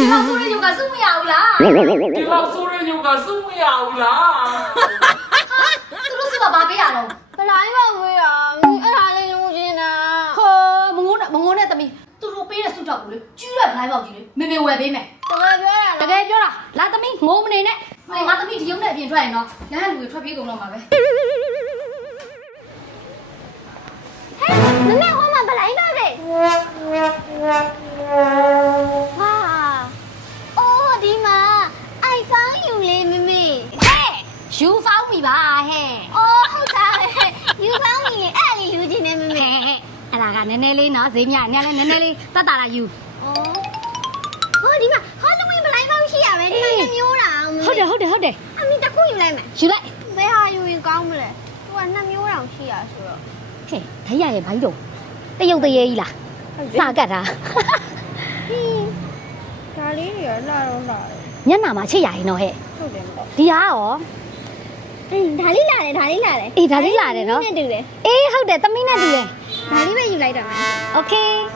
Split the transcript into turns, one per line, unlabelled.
လောက်ဆိုတဲ့ယောဂစုမရဘူးလား
ဒီလောက်ဆိုတဲ့ယောဂစုမရဘူးလား
သူတို့စီမှာဘာပေးရတော့
ဘလိုင်းပါဝေးရအဲ့ဒါလေးလုံးချင်းတာ
ဟောမငုံနဲ့တမီသူတို့ပေးတဲ့စုတော့ကိုလေကျူးတဲ့ဘလိုင်းပေါက်ကြီးလေမေဝယ်ပေးမယ်
တကယ်ပြောတာ
တကယ်ပြောတာလာတမီငိုးမနေနဲ့ငါတမီဒီရုံနဲ့အပြင်ထွက်ရင်တော့လမ်းလူတွေထွက်ပြေးကုန်တော့မှာပဲ
နည်းဟောမှာဘလိုင်းပါလေဟာအိုးဒီမှာ iPhone ယူလေမမေ
ဟဲ့ယူဖောင်းပြီပါဟဲ့
အိုးဟုတ်တာယူဖောင်းပြီလေအဲ့လေးလူချင်းနေမမေ
အဲ့ဒါကနည်းနည်းလေးနော်ဈေးမြညလည်းနည်းနည်းလေးတတ်တာလာယူ
ဟောဒီမှာဟောလုံးဝဘလိုင်းပေါက်ရှိရမယ်ဒီမှာ2မျိုးတာ
ဟုတ်တယ်
အမေတစ်ခုယူလိုက်မယ်
ယူလိုက်
ဘယ်ဟာယူရင်ကောင်းမလဲသူက2မျိုးတောင်ရှိရဆိုတော့
ဟဲ့ဓာတ်ရရဲ့ဘာကြီးတော့တရုတ်တရေကြီးလားစကတ်တာ
ဒါလေးတွေလာတော့လာတယ်
ညနာမှာချစ်ရရင်တော့ဟဲ့
ဟုတ်တယ်ပေါ့
ဒီဟာရော
ဒါလေးလာတယ်
အေးဒါလေးလာတယ်နော်
နဲ့တူတယ်
အေးဟုတ်တယ်သမီးနဲ့တူတယ်
ဒါလေးပဲယူလိုက်တာမယ်
โอเค